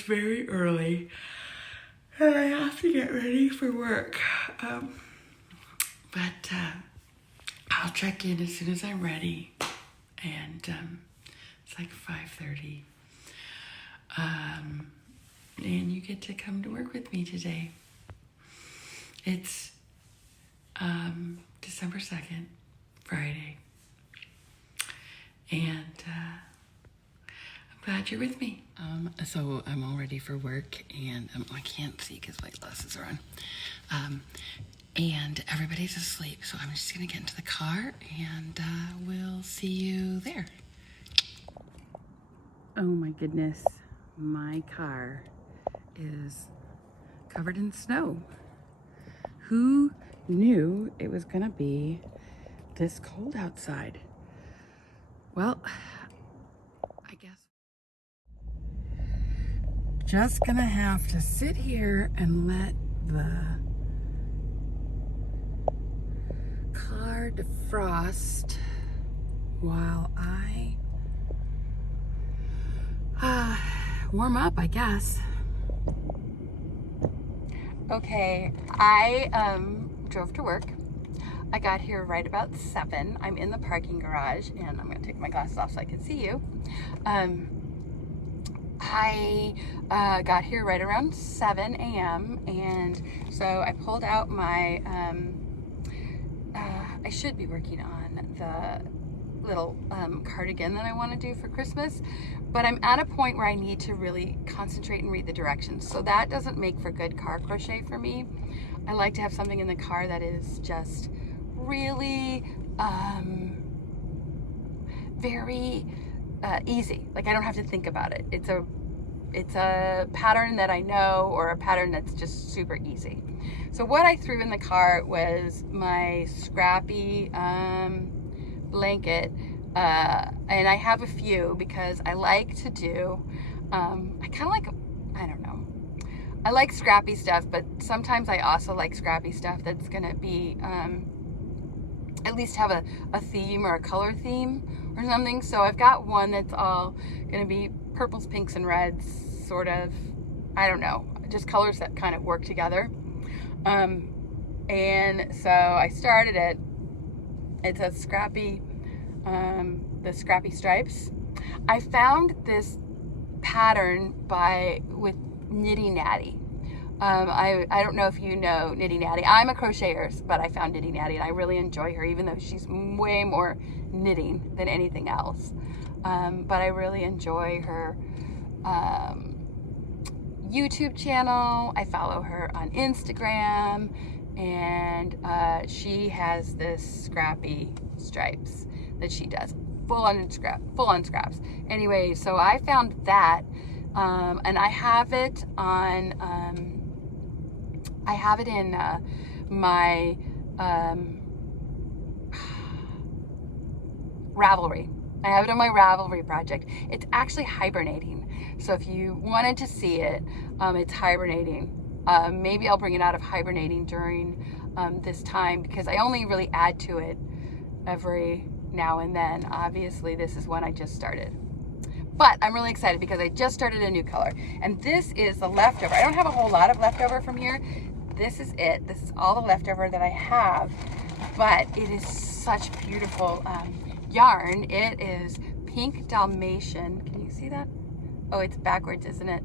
it's very early and I have to get ready for work. But I'll check in as soon as I'm ready. And it's like 5:30. And you get to come to work with me today. It's December 2nd, Friday. And I'm glad you're with me. So I'm all ready for work, and I can't see because my glasses are on. And everybody's asleep, so I'm just gonna get into the car and we'll see you there. Oh my goodness, my car is covered in snow. Who knew it was gonna be this cold outside? Well, I guess just gonna have to sit here and let the car defrost while I warm up, I guess. Okay, I drove to work. I got here right about 7. I'm in the parking garage, and I'm gonna take my glasses off so I can see you. I got here right around 7 a.m. and so I pulled out my, I should be working on the little cardigan that I want to do for Christmas, but I'm at a point where I need to really concentrate and read the directions. So that doesn't make for good car crochet for me. I like to have something in the car that is just really very easy. Like I don't have to think about it. It's a pattern that I know, or a pattern that's just super easy. So what I threw in the car was my Scrappy blanket, and I have a few because I like to do, I kind of like, I don't know, I like scrappy stuff, but sometimes I also like scrappy stuff that's gonna be, at least have a theme or a color theme or something. So I've got one that's all gonna be purples, pinks, and reds, sort of, I don't know, just colors that kind of work together. And so I started it. It's a Scrappy, the Scrappy stripes. I found this pattern with Nitty Natty. I don't know if you know Nitty Natty. I'm a crocheter, but I found Nitty Natty and I really enjoy her, even though she's way more knitting than anything else. But I really enjoy her YouTube channel. I follow her on Instagram, and she has this Scrappy stripes that she does, full on scraps. Anyway, so I found that, and I have it on, I have it in my Ravelry. I have it on my Ravelry project. It's actually hibernating. So if you wanted to see it, it's hibernating. Maybe I'll bring it out of hibernating during this time, because I only really add to it every now and then. Obviously, this is one I just started. But I'm really excited because I just started a new color. And this is the leftover. I don't have a whole lot of leftover from here. This is it. This is all the leftover that I have. But it is such beautiful yarn. It is Pink Dalmatian. Can you see that? Oh, it's backwards, isn't it?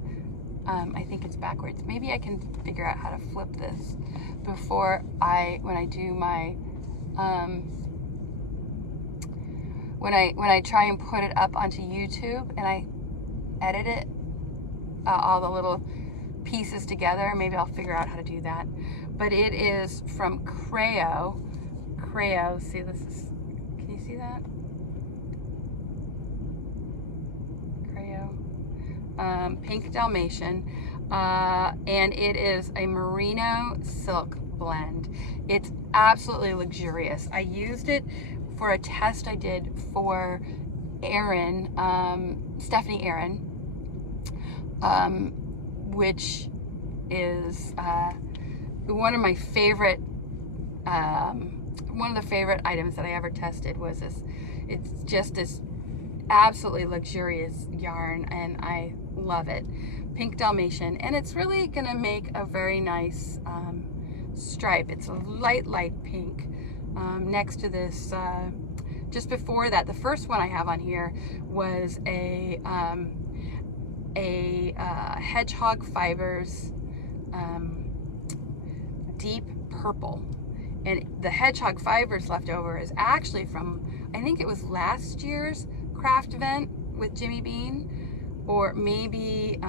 I think it's backwards. Maybe I can figure out how to flip this before when I do my, when I try and put it up onto YouTube and I edit it, all the little pieces together. Maybe I'll figure out how to do that. But it is from Crochet. See, this is, can you see that? Pink Dalmatian, and it is a merino silk blend. It's absolutely luxurious. I used it for a test I did for Erin, Stephanie Erin, which is one of my favorite, one of the favorite items that I ever tested was this. It's just this absolutely luxurious yarn, and I love it. pink Dalmatian, and it's really gonna make a very nice stripe. It's a light pink next to this. Just before that, the first one I have on here was a hedgehog fibers deep purple, and the hedgehog fibers left over is actually from, I think it was last year's craft event with Jimmy Bean, or maybe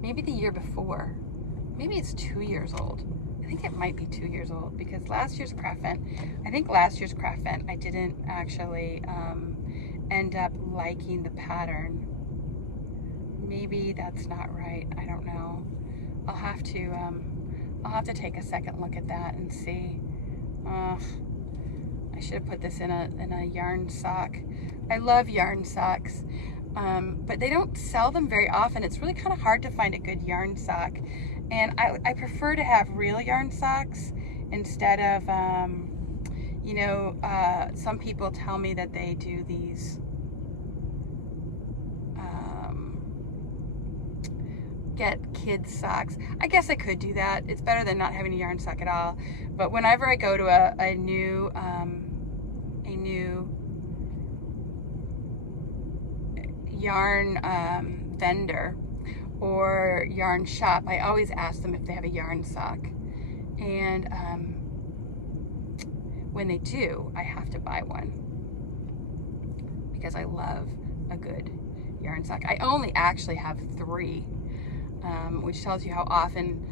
maybe the year before. Maybe it's 2 years old. I think it might be 2 years old, because last year's craft event, I didn't actually end up liking the pattern. Maybe that's not right. I don't know. I'll have to take a second look at that and see. I should have put this in a yarn sock. I love yarn socks, but they don't sell them very often. It's really kind of hard to find a good yarn sock, and I prefer to have real yarn socks instead of, you know, some people tell me that they do these get kids socks. I guess I could do that. It's better than not having a yarn sock at all. But whenever I go to a new yarn vendor or yarn shop, I always ask them if they have a yarn sock, and when they do, I have to buy one because I love a good yarn sock. I only actually have 3, which tells you how often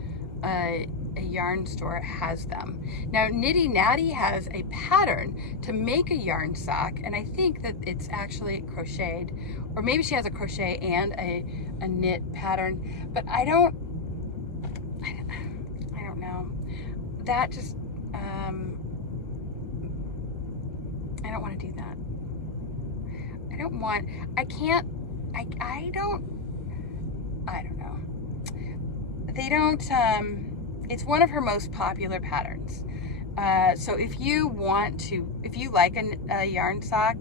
a yarn store has them. Now, Nitty Natty has a pattern to make a yarn sock, and I think that it's actually crocheted, or maybe she has a crochet and a knit pattern, but I don't know. That just I don't want to do that. I don't know. They don't, it's one of her most popular patterns. So if you like a yarn sock,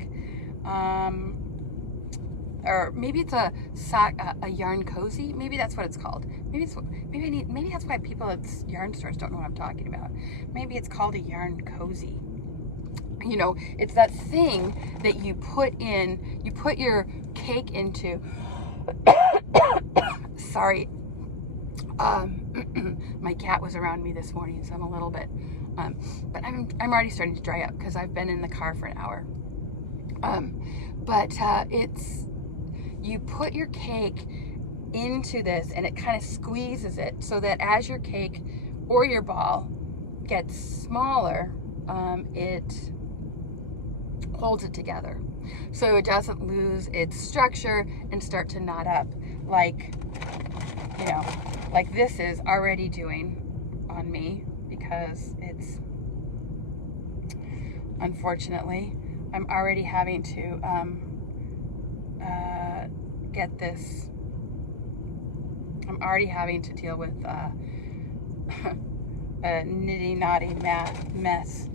or maybe it's a sock, a yarn cozy, maybe that's what it's called. Maybe that's why people at yarn stores don't know what I'm talking about. Maybe it's called a yarn cozy. You know, it's that thing that you put your cake into. Sorry. My cat was around me this morning, so I'm a little bit, but I'm already starting to dry up because I've been in the car for an hour. It's, you put your cake into this and it kind of squeezes it so that as your cake or your ball gets smaller, it holds it together so it doesn't lose its structure and start to knot up like, you know, like this is already doing on me, because it's, unfortunately, I'm already having to get this, I'm already having to deal with a nitty-knotty mess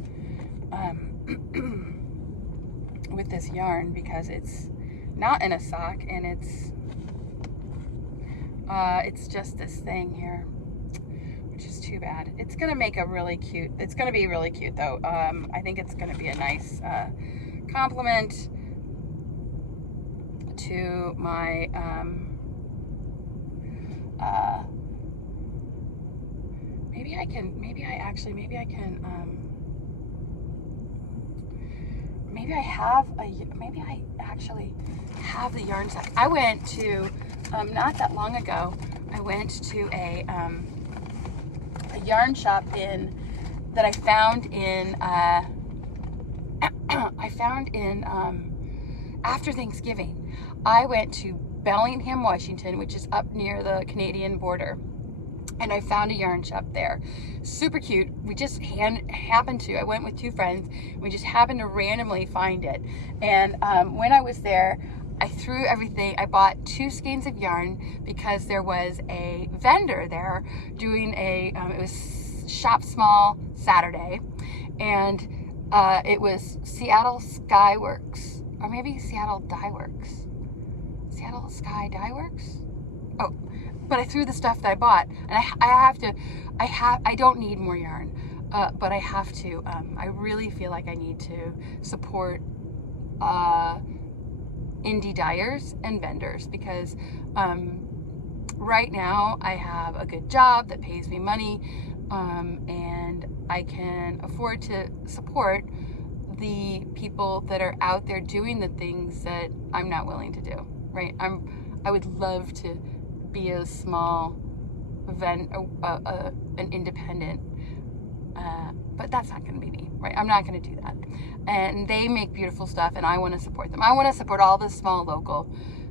with this yarn, because it's not in a sock, and it's just this thing here, which is too bad. It's gonna make a really cute, it's gonna be really cute though. I think it's gonna be a nice compliment to my maybe I actually have the yarn sack. I went to not that long ago, I went to a yarn shop that I found in after Thanksgiving. I went to Bellingham, Washington, which is up near the Canadian border, and I found a yarn shop there. Super cute. We just happened to, I went with 2 friends, we just happened to randomly find it. And when I was there, I threw everything. I bought 2 skeins of yarn because there was a vendor there doing it was Shop Small Saturday, and it was Seattle Skyworks, or maybe Seattle Dyeworks. Seattle Sky Dyeworks? Oh, but I threw the stuff that I bought, and I don't need more yarn, but I have to. I really feel like I need to support indie dyers and vendors, because right now I have a good job that pays me money, and I can afford to support the people that are out there doing the things that I'm not willing to do, right? I would love to be a small an independent, but that's not going to be me, right? I'm not going to do that. And they make beautiful stuff, and I want to support them. I want to support all the small local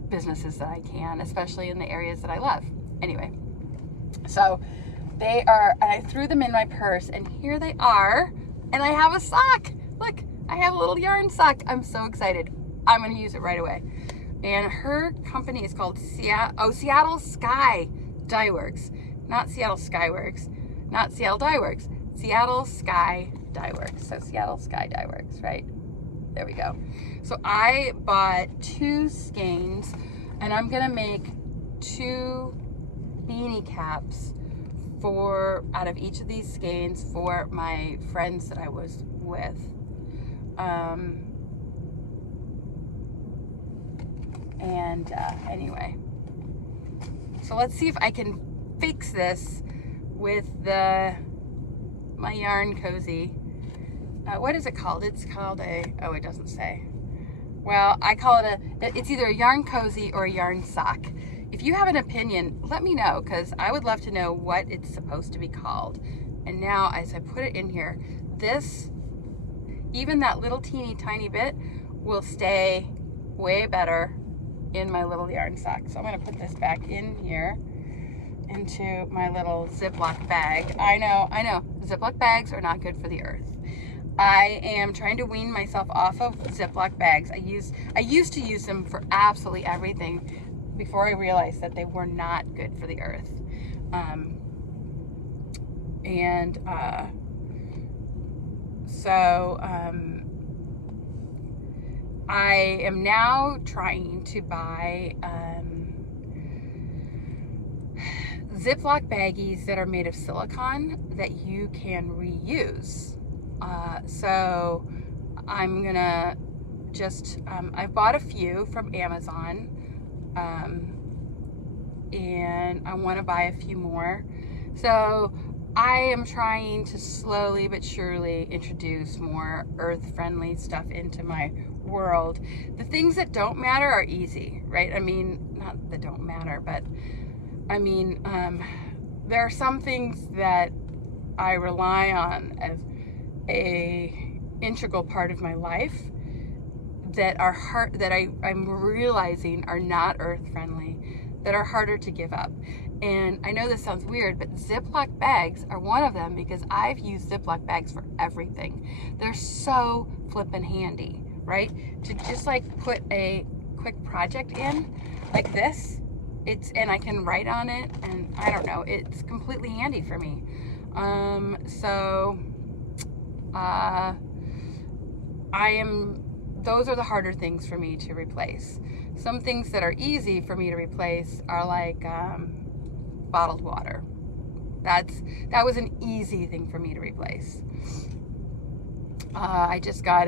businesses that I can, especially in the areas that I love. Anyway, so they are, and I threw them in my purse, and here they are, and I have a sock. Look, I have a little yarn sock. I'm so excited. I'm going to use it right away. And her company is called Seattle Sky Dye Works. Not Seattle Sky Works, not Seattle Dye Works, Seattle Sky Dye Works. So Seattle Sky Dye Works, right? There we go. So I bought 2 skeins, and I'm gonna make 2 beanie caps out of each of these skeins for my friends that I was with. Anyway, so let's see if I can fix this with my yarn cozy. What is it called? It's called oh, it doesn't say. Well, I call it it's either a yarn cozy or a yarn sock. If you have an opinion, let me know, because I would love to know what it's supposed to be called. And now, as I put it in here, even that little teeny tiny bit will stay way better in my little yarn sock. So I'm going to put this back in here into my little Ziploc bag. I know, Ziploc bags are not good for the earth. I am trying to wean myself off of Ziploc bags. I used to use them for absolutely everything before I realized that they were not good for the earth. I am now trying to buy Ziploc baggies that are made of silicone that you can reuse. So I'm gonna I've bought a few from Amazon, and I want to buy a few more. So I am trying to slowly but surely introduce more earth-friendly stuff into my world. The things that don't matter are easy, right? I mean, not that don't matter, but I mean, there are some things that I rely on as a integral part of my life that are I'm realizing are not earth-friendly, that are harder to give up. And I know this sounds weird, but Ziploc bags are one of them, because I've used Ziploc bags for everything. They're so flippin' handy, right? To just like put a quick project in like this, and I can write on it, and I don't know, it's completely handy for me. Those are the harder things for me to replace. Some things that are easy for me to replace are like bottled water. That was an easy thing for me to replace. I just got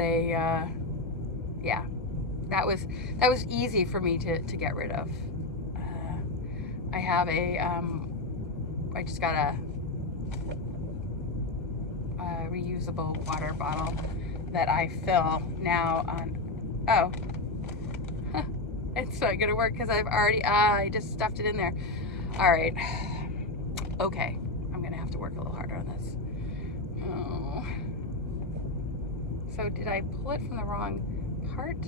that was easy for me to get rid of. I have I just got a reusable water bottle that I fill now on. Oh, it's not gonna work because I've already I just stuffed it in there. All right, okay, I'm gonna have to work a little harder on this. Oh, so did I pull it from the wrong part?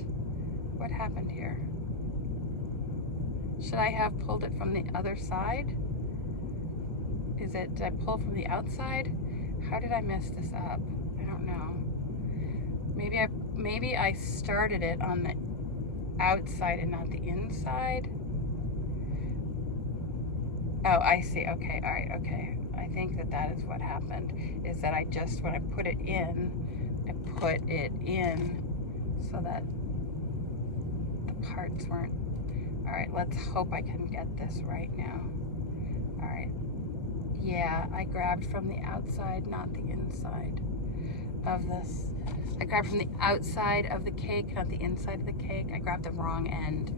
What happened here? Should I have pulled it from the other side? Did I pull from the outside? How did I mess this up? I don't know. Maybe I started it on the outside and not the inside. Oh, I see. Okay, all right, okay. I think that is what happened, is that when I put it in, I put it in so that the parts weren't All right, let's hope I can get this right now. All right. Yeah, I grabbed from the outside, not the inside of this. I grabbed from the outside of the cake, not the inside of the cake. I grabbed the wrong end.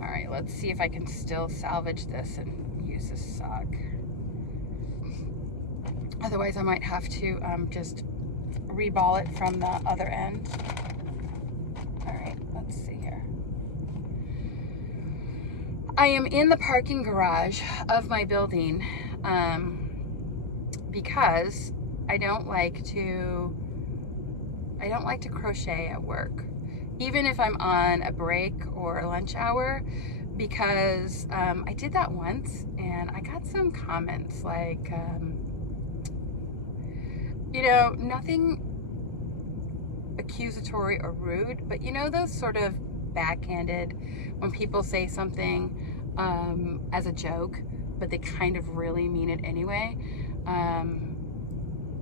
All right, let's see if I can still salvage this and use this sock. Otherwise, I might have to just reball it from the other end. All right, let's see here. I am in the parking garage of my building because I don't like to crochet at work, even if I'm on a break or a lunch hour, because I did that once and I got some comments like, you know, nothing accusatory or rude, but you know, those sort of backhanded, when people say something as a joke, but they kind of really mean it anyway.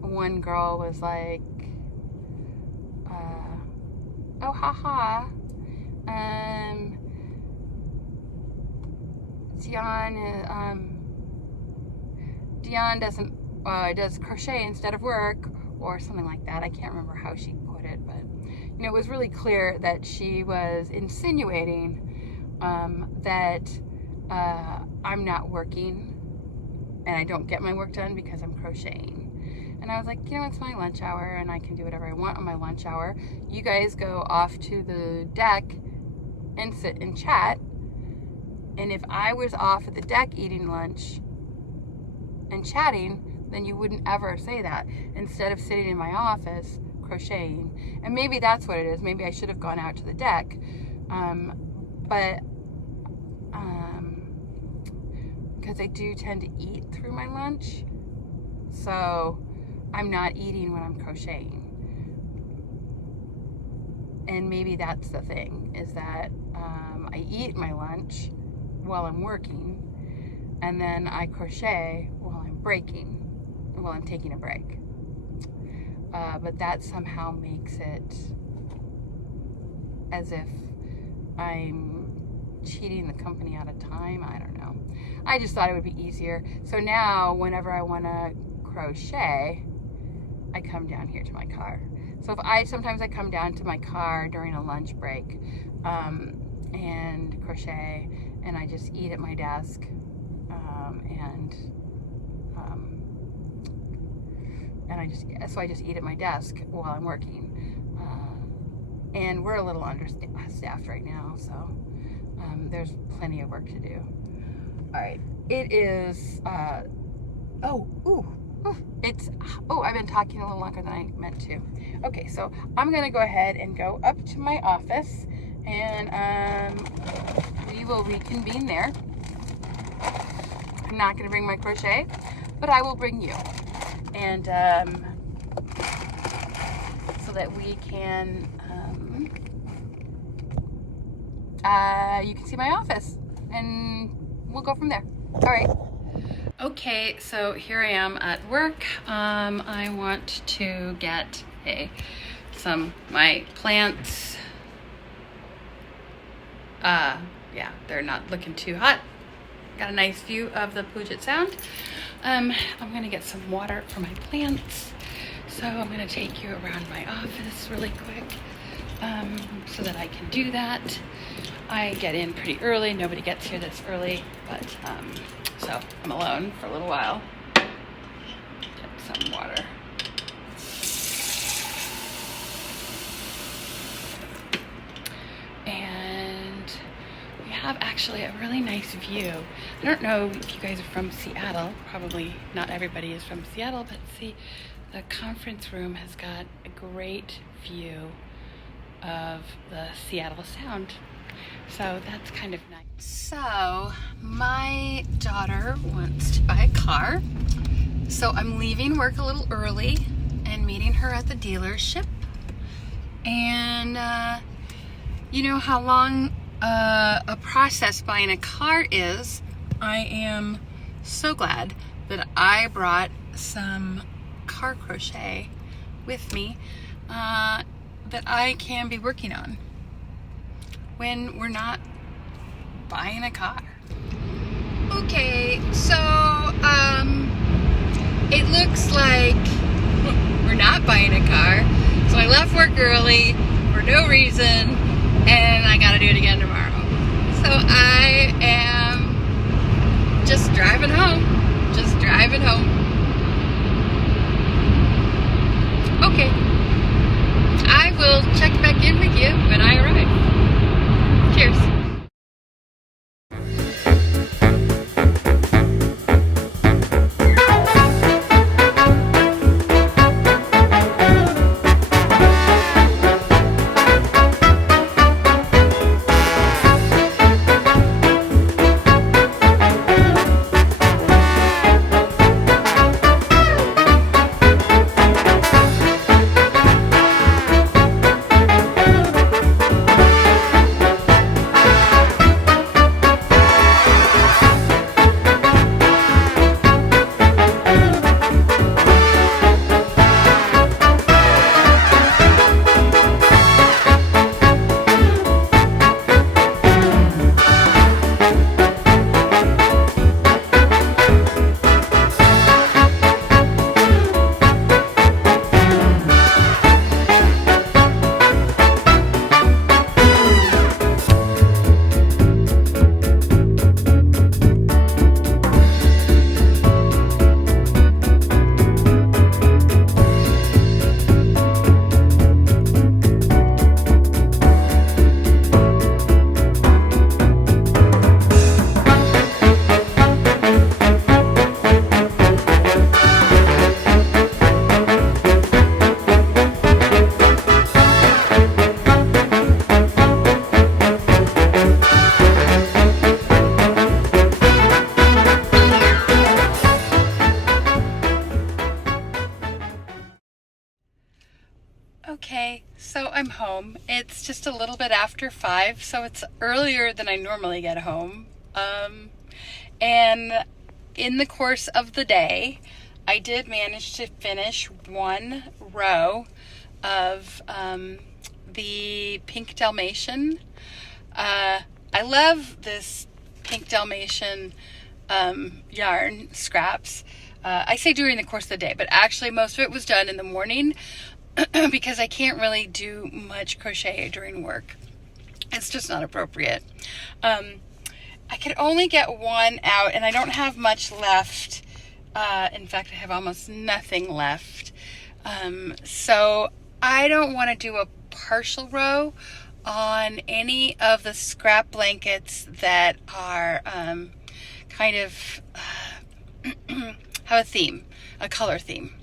One girl was like, oh, haha, Dion does crochet instead of work, or something like that. I can't remember how she put it, but you know, it was really clear that she was insinuating that I'm not working and I don't get my work done because I'm crocheting. And I was like, you know, it's my lunch hour and I can do whatever I want on my lunch hour. You guys go off to the deck and sit and chat. And if I was off at the deck eating lunch and chatting, then you wouldn't ever say that. Instead of sitting in my office crocheting. And maybe that's what it is. Maybe I should have gone out to the deck. Because I do tend to eat through my lunch. So I'm not eating when I'm crocheting. And maybe that's the thing, is that I eat my lunch while I'm working, and then I crochet while I'm taking a break. But that somehow makes it as if I'm cheating the company out of time. I don't know. I just thought it would be easier. So now whenever I want to crochet, I come down here to my car. So sometimes I come down to my car during a lunch break and crochet, and I just eat at my desk so I just eat at my desk while I'm working. And we're a little understaffed right now, so there's plenty of work to do. All right, it is, I've been talking a little longer than I meant to. Okay, so I'm gonna go ahead and go up to my office, and we will reconvene there. I'm not gonna bring my crochet, but I will bring you. And so that we can, you can see my office, and we'll go from there. All right. Okay, so here I am at work. I want to get my plants. Yeah, they're not looking too hot. Got a nice view of the Puget Sound. I'm gonna get some water for my plants. So I'm gonna take you around my office really quick so that I can do that. I get in pretty early. Nobody gets here this early, but so I'm alone for a little while. Get some water. And we have actually a really nice view. I don't know if you guys are from Seattle. Probably not everybody is from Seattle, but see, the conference room has got a great view of the Seattle Sound. So that's kind of nice. So my daughter wants to buy a car. So I'm leaving work a little early and meeting her at the dealership. And you know how long a process buying a car is. I am so glad that I brought some car crochet with me that I can be working on when we're not buying a car. Okay, so it looks like we're not buying a car. So I left work early for no reason, and I gotta do it again tomorrow. So I am just driving home. Just driving home. Okay. I will check back in with you when I arrive. Cheers. Okay, so I'm home. It's just a little bit after 5, so it's earlier than I normally get home. And in the course of the day, I did manage to finish one row of the pink Dalmatian. I love this pink Dalmatian yarn scraps. I say during the course of the day, but actually most of it was done in the morning because I can't really do much crochet during work. It's just not appropriate. I could only get one out, and I don't have much left. In fact, I have almost nothing left. So I don't want to do a partial row on any of the scrap blankets that are kind of have a theme, a color theme.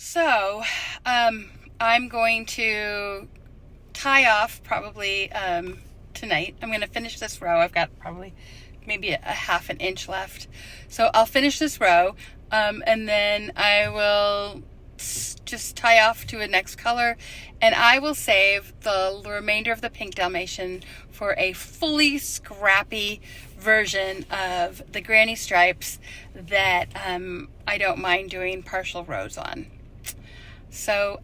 So I'm going to tie off probably tonight. I'm going to finish this row. I've got probably maybe a half an inch left. So I'll finish this row and then I will just tie off to a next color, and I will save the remainder of the pink Dalmatian for a fully scrappy version of the granny stripes that I don't mind doing partial rows on. So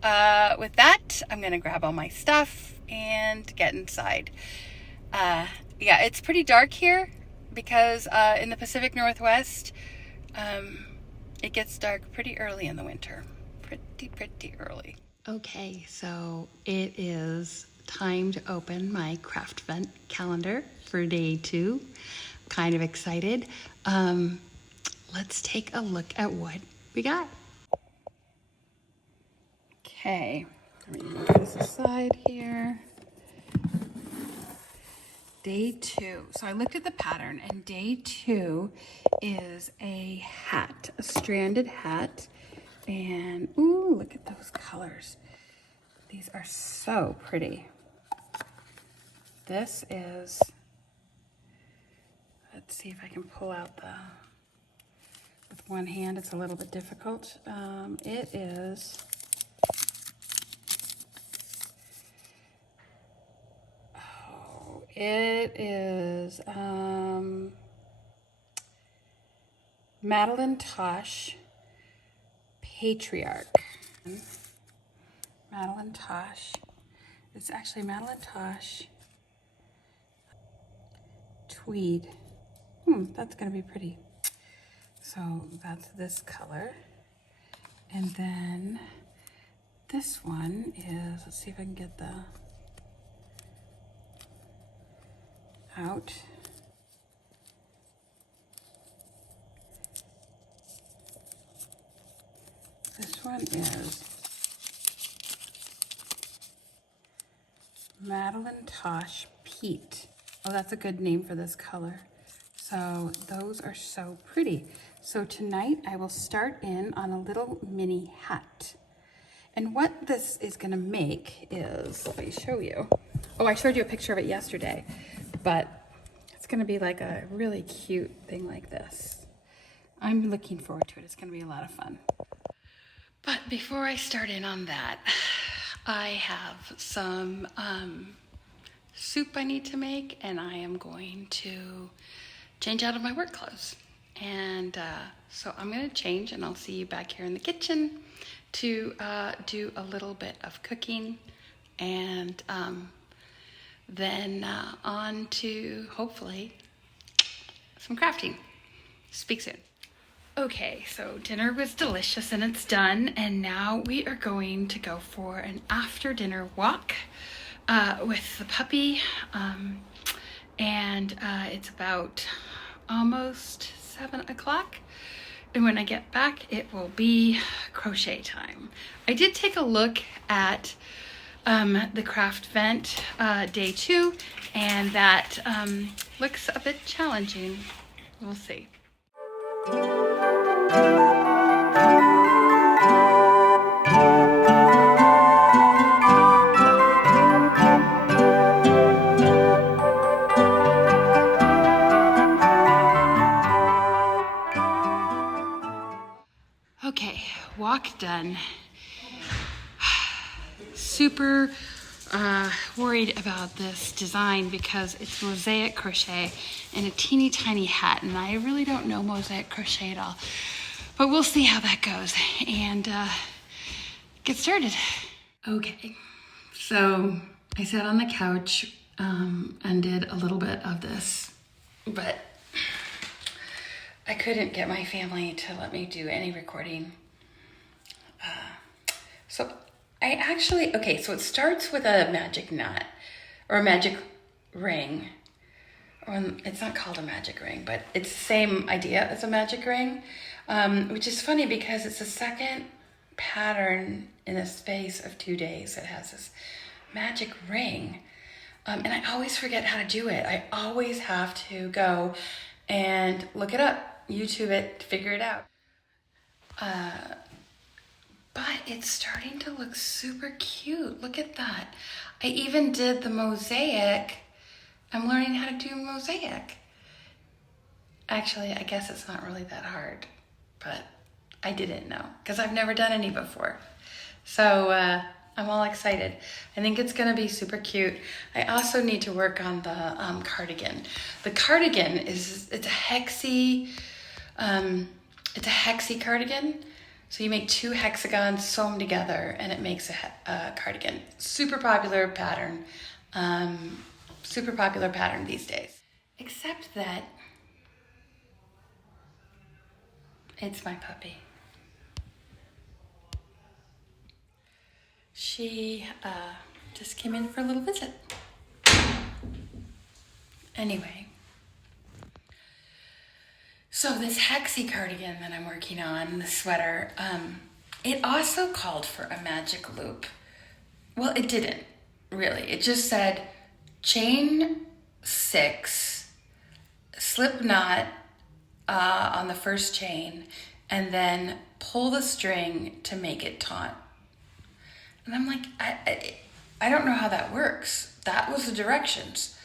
with that, I'm gonna grab all my stuff and get inside. Yeah, it's pretty dark here because in the Pacific Northwest, it gets dark pretty early in the winter. Pretty early. Okay, so it is time to open my craft vent calendar for day 2. Kind of excited. Let's take a look at what we got. Okay, let me move this aside here. Day 2. So I looked at the pattern, and day 2 is a hat, a stranded hat. And ooh, look at those colors. These are so pretty. This is, let's see if I can pull out the, with one hand, it's a little bit difficult. It is, Madeline Tosh Patriarch. Madeline Tosh. It's actually Madeline Tosh tweed. That's gonna be pretty. So that's this color. And then this one is, let's see if I can get the out. This one is Madeline Tosh Pete. Oh, that's a good name for this color. So those are so pretty. So tonight I will start in on a little mini hat. And what this is gonna make is, let me show you. Oh, I showed you a picture of it yesterday, but it's gonna be like a really cute thing like this. I'm looking forward to it. It's gonna be a lot of fun. But before I start in on that, I have some soup I need to make, and I am going to change out of my work clothes. And so I'm gonna change, and I'll see you back here in the kitchen to do a little bit of cooking, and then on to hopefully some crafting. Speak soon. Okay, so dinner was delicious and it's done, and now we are going to go for an after dinner walk with the puppy, and it's about almost 7 o'clock, and when I get back it will be crochet time. I did take a look at the craft vent day 2, and that looks a bit challenging. We'll see. Okay, walk done. Super worried about this design because it's mosaic crochet and a teeny tiny hat, and I really don't know mosaic crochet at all, but we'll see how that goes and get started. Okay, so I sat on the couch and did a little bit of this, but I couldn't get my family to let me do any recording. So I actually, okay, so it starts with a magic knot or a magic ring. It's not called a magic ring, but it's the same idea as a magic ring, which is funny because it's the second pattern in a space of 2 days that has this magic ring. And I always forget how to do it. I always have to go and look it up, YouTube it, figure it out. But it's starting to look super cute. Look at that. I even did the mosaic. I'm learning how to do mosaic. Actually, I guess it's not really that hard, but I didn't know because I've never done any before. So I'm all excited. I think it's gonna be super cute. I also need to work on the cardigan. The cardigan it's a hexy cardigan. So you make 2 hexagons, sew them together, and it makes a cardigan. Super popular pattern. Super popular pattern these days. Except that it's my puppy. She just came in for a little visit. Anyway. So this hexy cardigan that I'm working on, the sweater, it also called for a magic loop. Well, it didn't, really. It just said chain 6, slip knot on the first chain, and then pull the string to make it taut. And I'm like, I don't know how that works. That was the directions.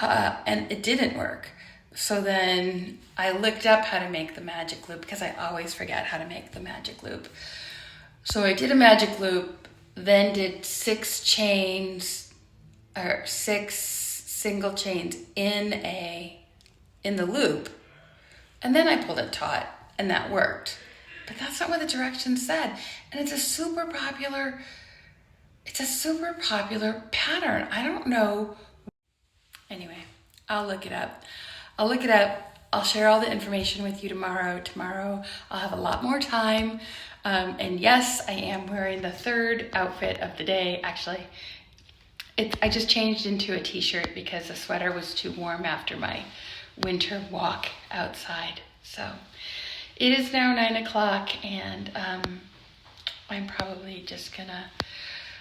And it didn't work. So then I looked up how to make the magic loop because I always forget how to make the magic loop. So I did a magic loop, then did 6 chains or 6 single chains in the loop, and then I pulled it taut, and that worked. But that's not what the directions said. And it's a super popular pattern. I don't know. Anyway, I'll look it up. I'll look it up. I'll share all the information with you tomorrow. Tomorrow I'll have a lot more time. And yes, I am wearing the third outfit of the day. Actually, I just changed into a t-shirt because the sweater was too warm after my winter walk outside. So it is now 9 o'clock and I'm probably just gonna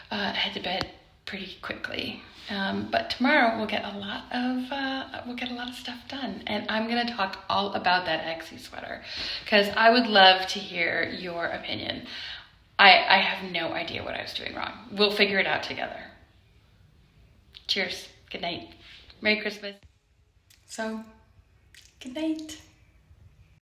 head to bed pretty quickly. But tomorrow we'll get a lot of stuff done, and I'm gonna talk all about that Exy sweater because I would love to hear your opinion. I have no idea what I was doing wrong. We'll figure it out together. Cheers. Good night. Merry Christmas. So, good night.